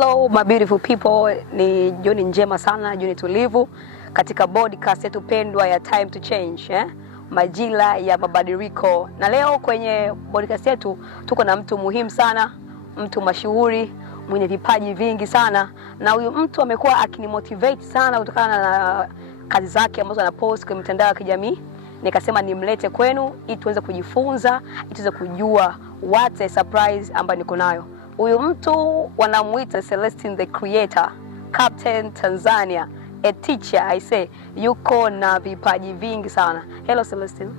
Hello my beautiful people, ni jioni njema sana, jioni tulivu katika podcast yetu pendwa ya Time to Change, majira ya mabadiliko. Na leo kwenye podcast yetu tuko na mtu muhimu sana, mtu mashuhuri, mwenye vipaji vingi sana, na huyu mtu amekuwa akinimotivate sana kutokana na kazi zake ambazo anapost kwenye mitandao ya kijamii. Nikasema nimlete kwenu ili tuweze kujifunza, ili tuweze kujua what a surprise ambayo niko nayo. Huyu mtu wanamuita Celestine the Creator, Captain Tanzania, a teacher. I say yuko na vipaji vingi sana. Hello Celestine.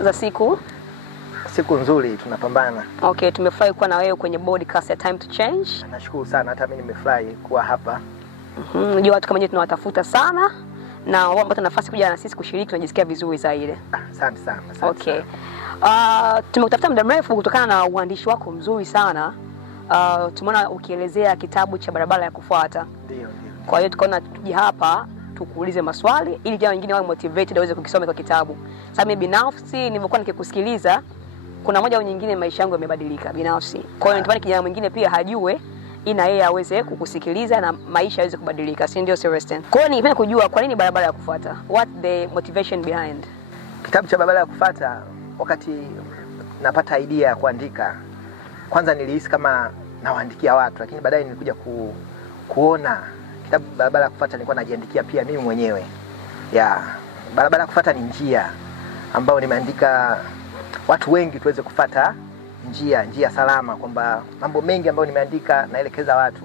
Za siku nzuri, tunapambana. Okay, tumefurahi kuwa na wewe kwenye podcast ya Time to Change. Nashukuru sana, hata mimi nimefurahi kuwa hapa. Unajua watu kama nyinyi tunawatafuta sana, na wao ambao nafasi kuja na sisi kushiriki tunajisikia vizuri zaidi. Asante sana. Okay. Tumekutafuta muda mrefu kutokana na uandishi wako mzuri sana. Tumeona ukielezea kitabu cha barabara ya kufuata. Ndio. Kwa hiyo tukaona tuje hapa tukuulize maswali ili jamaa wengine wawe motivated waweze kukisoma kwa kitabu. Sasa mimi binafsi nimekuwa nikikusikiliza, kuna moja au nyingine maisha yangu yamebadilika binafsi. Kwa hiyo nitamani kijana mwingine pia hajue ina yeye aweze kukusikiliza na maisha yaweze kubadilika, si ndio Celestine? Kwa hiyo ningependa kujua kwa nini barabara ya kufuata? What the motivation behind kitabu cha barabara ya kufuata? Wakati napata idea ya kuandika, kwanza nilihisi kama nawaandikia watu, lakini baadaye nilikuja kuona kitabu barabara ya kufuata nilikuwa najiandikia pia mimi mwenyewe. Barabara ya kufuata ni njia ambayo nimeandika watu wengi tuweze kufuata njia salama, kwamba mambo mengi ambayo nimeandika naelekeza watu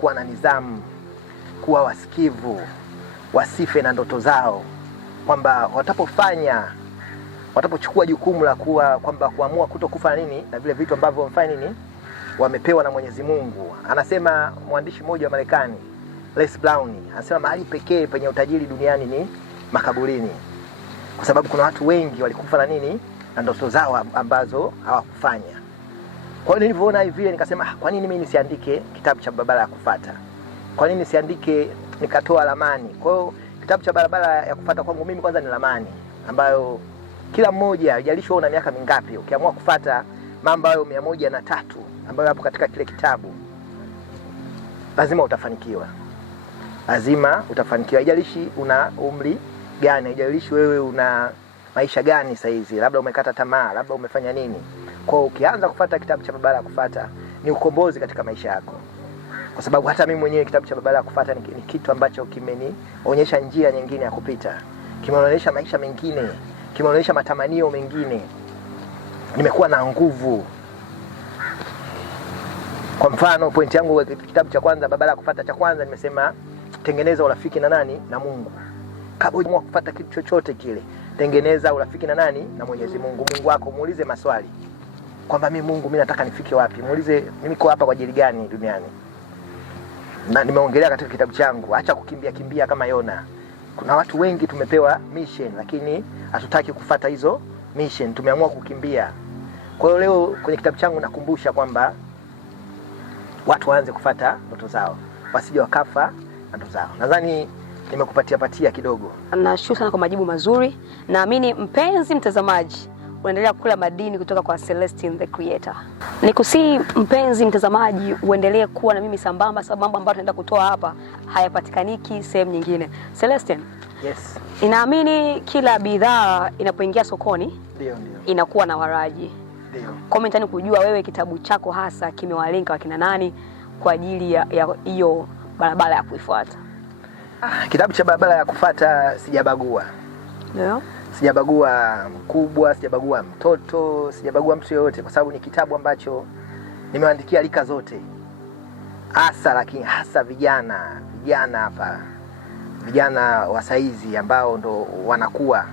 kuwa na nidhamu, kuwa wasikivu, wasife na ndoto zao, kwamba watapochukua jukumu la kuamua kutokufa na vile vitu ambavyo wamepewa na Mwenyezi Mungu. Anasema mwandishi mmoja wa Marekani, Les Brown, anasema mahali pekee penye utajiri duniani ni makaburini, kwa sababu kuna watu wengi walikufa na ndoto zao ambazo hawakufanya. Kwa hiyo nilivyoona hivi nikasema kwa nini mimi nisiandike kitabu cha barabara ya kufuata? Kwa nini nisiandike nikatoa ramani? Kwa hiyo kitabu cha barabara ya kufuata kwangu mimi kwanza ni ramani ambayo kila mmoja, hajalishi una miaka mingapi, ukiamua kufuata mambo hayo 103 ambayo hapo katika kile kitabu, lazima utafanikiwa. Hajalishi una umri gani, hajalishi wewe una maisha gani sasa hizi, labda umekata tamaa, labda umefanya nini. Kwa hiyo ukianza kufuata kitabu cha barabara ya kufuata ni ukombozi katika maisha yako. Kwa sababu hata mimi mwenyewe kitabu cha barabara ya kufuata ni kitu ambacho kimenionyesha njia nyingine ya kupita, kimeonyesha maisha mengine, kimeonyesha matamanio mengine. Nimekuwa na nguvu. Kwa mfano point yangu kitabu cha kwanza barabara ya kufuata cha kwanza nimesema tengeneza urafiki na Mungu. Kabla uamue kufuata kitu chochote kile, tengeneza urafiki na Mwenyezi Mungu. Mungu wako muulize maswali, kwamba Mungu mimi nataka nifike wapi? Muulize mimi niko hapa kwa ajili gani duniani? Na nimeongelea katika kitabu changu, acha kukimbia kama Yona. Kuna watu wengi tumepewa mission, lakini hatutaki kufuata hizo mission, tumeamua kukimbia. Kwa hiyo leo kwenye kitabu changu nakumbusha kwamba watu waanze kufuata ndoto zao, wasije wakafa ndoto zao. Nadhani nimekupatia kidogo. Nashukuru sana kwa majibu mazuri. Naamini mpenzi mtazamaji uendelea kula madini kutoka kwa Celestine the Creator. Nikusii mpenzi mtazamaji uendelee kuwa na mimi sambamba, sababu mambo ambayo tunaenda kutoa hapa hayapatikaniki sehemu nyingine. Celestine. Yes. Inaamini kila bidhaa inapoingia sokoni ndio inakuwa na waraji. Ndio. Comment ni kujua wewe kitabu chako hasa kimewalenga wakina nani kwa ajili ya hiyo barabara ya kuifuata? Kitabu cha barabara ya kufuata sijabagua. Ndio. Sijabagua mkubwa, sijabagua mtoto, sijabagua mtu yoyote, kwa sababu ni kitabu ambacho nimeandikia rika zote. Lakini hasa vijana hapa. Vijana wa saizi ambao ndo wanakuwa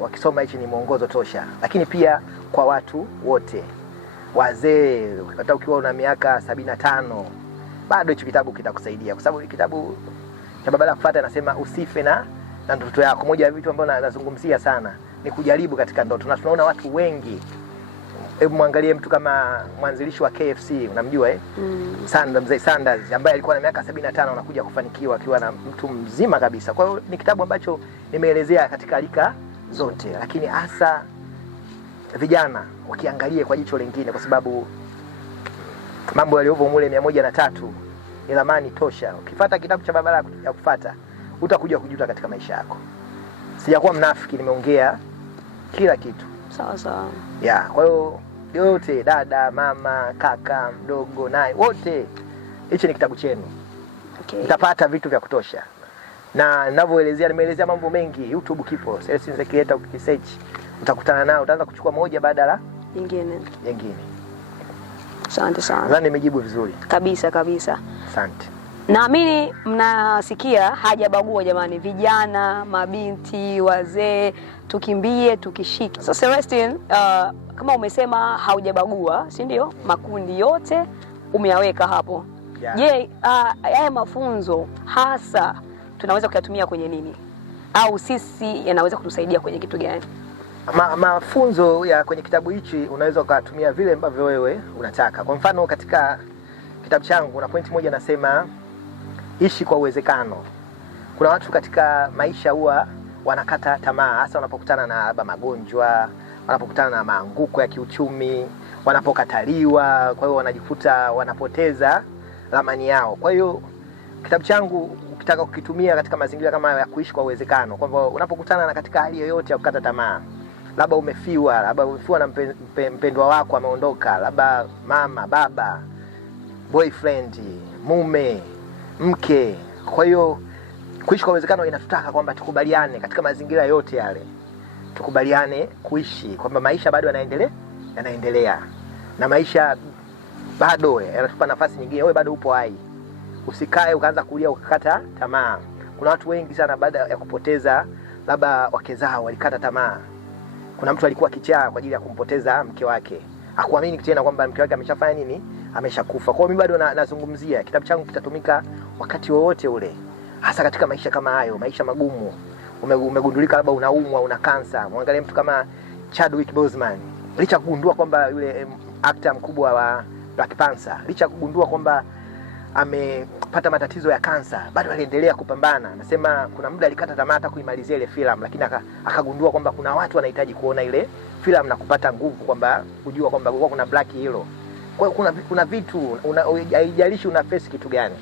wakisoma hichi ni mwongozo tosha. Lakini pia kwa watu wote. Wazee, hata ukiwa una miaka 75, bado hicho kitabu kitakusaidia, kwa sababu kitabu cha barabara ya kufuata anasema usife na ndoto yako. Moja ya vitu ambavyo nazungumzia sana ni kujaribu katika ndoto. Na tunaona watu wengi, hebu muangalie mtu kama mwanzilishi wa KFC, unamjua Mzee Sanders, ambaye alikuwa na miaka 75 anakuja kufanikiwa akiwa na mtu mzima kabisa. Kwa hiyo ni kitabu ambacho nimeelezea katika rika zote, lakini hasa vijana wakiangalie kwa jicho lingine, kwa sababu mambo yaliyopo mule 103 ni ramani tosha. Ukifuata kitabu cha barabara ya kufuata, utakuja kujuta katika maisha yako. Sijakuwa mnafiki, nimeongea kila kitu. Sawa sawa. Kwa hiyo yote, dada, mama, kaka, mdogo, naye wote, hichi ni kitabu chenu. Okay. Utapata vitu vya kutosha. Na ninavyoelezea, nimeelezea mambo mengi. YouTube kipo. Celestine Creator, ukisearch utakutana nao, utaanza kuchukua moja baada ya nyingine. Asante sana. Nadhani nimejibu vizuri. Kabisa. Asante. Naamini mnasikia hajabagua jamani, vijana, mabinti, wazee, tukimbie, tukishike. So Celestine, kama umesema haujabagua, si ndio? Makundi yote umeyaweka hapo. Je, haya mafunzo hasa tunaweza kuyatumia kwenye nini? Au sisi yanaweza kutusaidia kwenye kitu gani? Mafunzo ya kwenye kitabu hichi unaweza ukatumia vile ambavyo wewe unataka. Kwa mfano katika kitabu changu kuna pointi moja nasema ishi kwa uwezekano. Kuna watu katika maisha huwa wanakata tamaa, hasa wanapokutana na magonjwa, wanapokutana na maanguko ya kiuchumi, wanapokataliwa, kwa hiyo wanajikuta wanapoteza ramani yao. Kwa hiyo kitabu changu ukitaka kukitumia katika mazingira kama ya kuishi kwa uwezekano, kwamba unapokutana na katika hali yoyote ya kukata tamaa, labda umefiwa na mpendwa wako ameondoka, labda mama, baba, boyfriend, mume, mke. Kwa hiyo kuishi kwa uwezekano inatutaka kwamba tukubaliane katika mazingira yote yale. Tukubaliane kuishi kwamba maisha bado yanaendelea. Na maisha bado yanatupa nafasi nyingine. Wewe bado upo hai. Usikae ukaanza kulia ukakata tamaa. Kuna watu wengi sana baada ya kupoteza labda wake zao walikata tamaa. Kuna mtu alikuwa kichaa kwa ajili ya kumpoteza mke wake. Hakuamini tena kwamba mke wake ameshafanya nini? Ameshakufa. Kwa hiyo mimi bado nazungumzia kitabu changu kitatumika wakati wowote ule. Hasa katika maisha kama hayo, maisha magumu. Umegundulika labda unaumwa, una kansa. Muangalie mtu kama Chadwick Boseman. Licha kugundua kwamba yule actor mkubwa wa Black Panther, licha kugundua kwamba amepata matatizo ya kansa, bado aliendelea kupambana. Nasema kuna muda alikata tamaa hata kuimalizia ile filamu, lakini akagundua kwamba kuna watu wanahitaji kuona ile filamu na kupata nguvu, kwamba kujua kwamba kuna black hero. Kwa hiyo kuna vitu haijalishi una face kitu gani,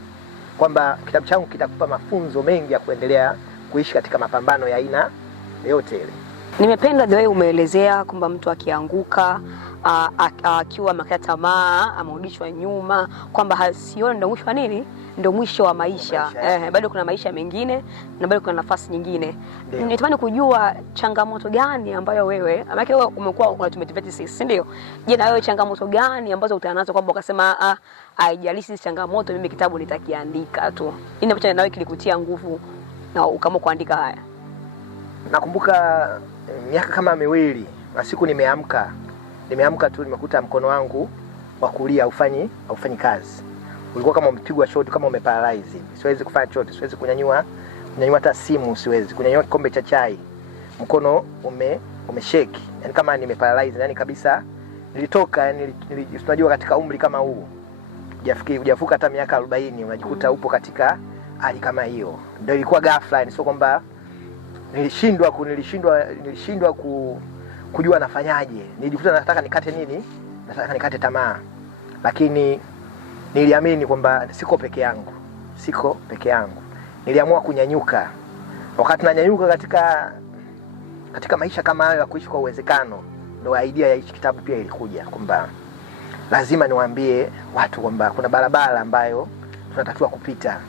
kwamba kitabu changu kitakupa mafunzo mengi ya kuendelea kuishi katika mapambano ya aina yote ile. Nimependa the way umeelezea kwamba mtu akianguka akiwa amekata tamaa, amerudishwa nyuma, kwamba hasioni ndio mwisho wa nini? Ndio mwisho wa maisha. Bado kuna maisha mengine na bado kuna nafasi nyingine. Nitamani kujua changamoto gani ambayo wewe, maana wewe umekuwa unatumotivate sisi, si ndio? Je, na wewe changamoto gani ambazo utanazo kwamba ukasema haijalishi changamoto, mimi kitabu nitakiandika tu. Nini ambacho nawe kilikutia nguvu na ukaamua kuandika haya? Nakumbuka miaka kama miwili na siku nimeamka tu nimekuta mkono wangu wa kulia haufanyi kazi. Ulikuwa kama umepigwa shot, kama umeparalyze. Siwezi kufanya chochote, siwezi kunyanyua hata simu, siwezi kunyanyua kikombe cha chai. Mkono umeshake. Yaani kama nimeparalyze, yani kabisa nilitoka, unajua katika umri kama huu. Hujafuka hata miaka 40 unajikuta upo katika hali kama hiyo. Ndio ilikuwa ghafla, sio kwamba nilishindwa kujua nafanyaje. Nilijikuta nataka nikate nini? Nataka nikate tamaa. Lakini niliamini kwamba siko peke yangu. Niliamua kunyanyuka. Wakati nanyanyuka katika maisha kama hayo ya kuishi kwa uwezekano, ndio idea ya hichi kitabu pia ilikuja, kwamba lazima niwaambie watu kwamba kuna barabara ambayo tunatakiwa kupita.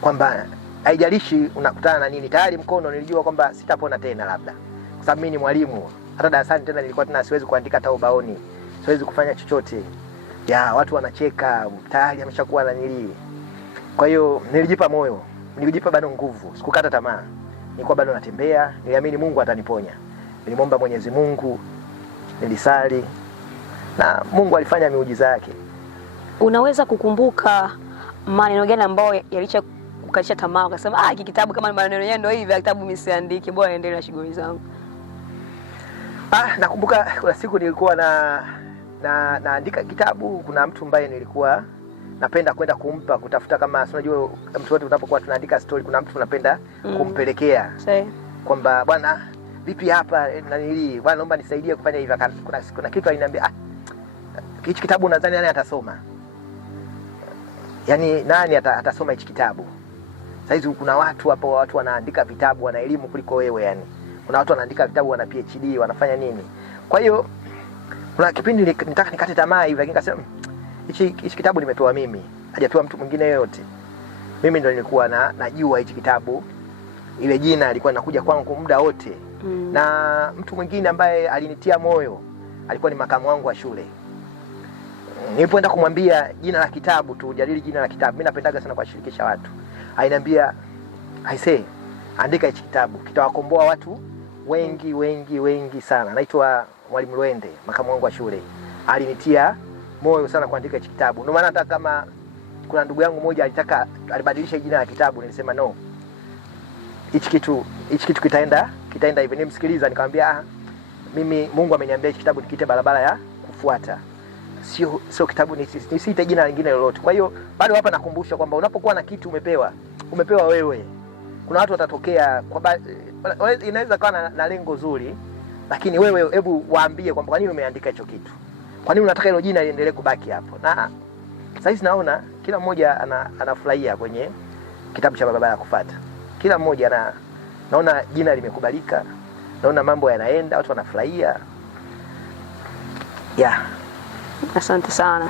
Kwamba haijalishi unakutana na nini. Tayari mkono nilijua kwamba sitapona tena labda. Kwa sababu mimi ni mwalimu. Hata darasani tena nilikuwa tena siwezi kuandika hata ubaoni. Siwezi kufanya chochote. Watu wanacheka, tayari ameshakuwa na nili. Kwa hiyo nilijipa moyo, nilijipa bado nguvu, sikukata tamaa. Nilikuwa bado natembea, niliamini Mungu ataniponya. Nilimwomba Mwenyezi Mungu, nilisali na Mungu alifanya miujiza yake. Unaweza kukumbuka maneno gani ambayo yalicha kukatisha tamaa ukasema hiki kitabu kama maneno yenyewe ndio hivi, kitabu mimi siandiki, bora endelee na shughuli zangu? Nakumbuka kuna siku nilikuwa naandika kitabu. Kuna mtu ambaye nilikuwa napenda kwenda kumpa, kutafuta, kama unajua mtu wote unapokuwa tunaandika story, kuna mtu tunapenda kumpelekea. Kwamba bwana vipi hapa na nili, bwana naomba nisaidie kufanya hivi. Kuna kitu aliniambia, hichi kitabu nadhani nani atasoma. yani nani atasoma hichi kitabu? Saizi kuna watu hapo, watu wanaandika vitabu, wana elimu kuliko wewe yani. Kuna watu wanaandika vitabu, wana PhD, wanafanya nini? Kwa hiyo kuna kipindi nitaka nikate tamaa hivi, lakini nikasema hichi kitabu nimepewa mimi, hajapewa mtu mwingine yoyote. Mimi ndo nilikuwa najua hichi kitabu. Ile jina lilikuwa linakuja kwangu muda wote. Na mtu mwingine ambaye alinitia moyo alikuwa ni makamu wangu wa shule. Nilipoenda kumwambia jina la kitabu, tujadili jina la kitabu, mimi napendaga sana kuwashirikisha watu. Ainiambia, "Aisee, andika hichi kitabu, kitawakomboa watu wengi sana." Anaitwa Mwalimu Lwende, makamu wangu wa shule. Alinitia moyo sana kuandika hichi kitabu. Ndio maana hata kama kuna ndugu yangu mmoja alibadilisha jina la kitabu, nilisema no. Hichi kitu kitaenda hivi. Nimsikiliza nikamwambia, mimi Mungu ameniambia hichi kitabu nikiite barabara ya kufuata. Sio kitabu nisiite jina lingine lolote. Kwa hiyo bado hapa nakumbusha kwamba unapokuwa na kitu umepewa wewe. Kuna watu watatokea inaweza kuwa na lengo zuri, lakini wewe hebu waambie kwamba kwa nini umeandika hicho kitu. Kwa nini unataka hilo jina liendelee kubaki hapo? Na sasa naona kila mmoja anafurahia kwenye kitabu cha barabara ya kufuata. Kila mmoja naona jina limekubalika. Naona mambo yanaenda, watu wanafurahia. Asante sana.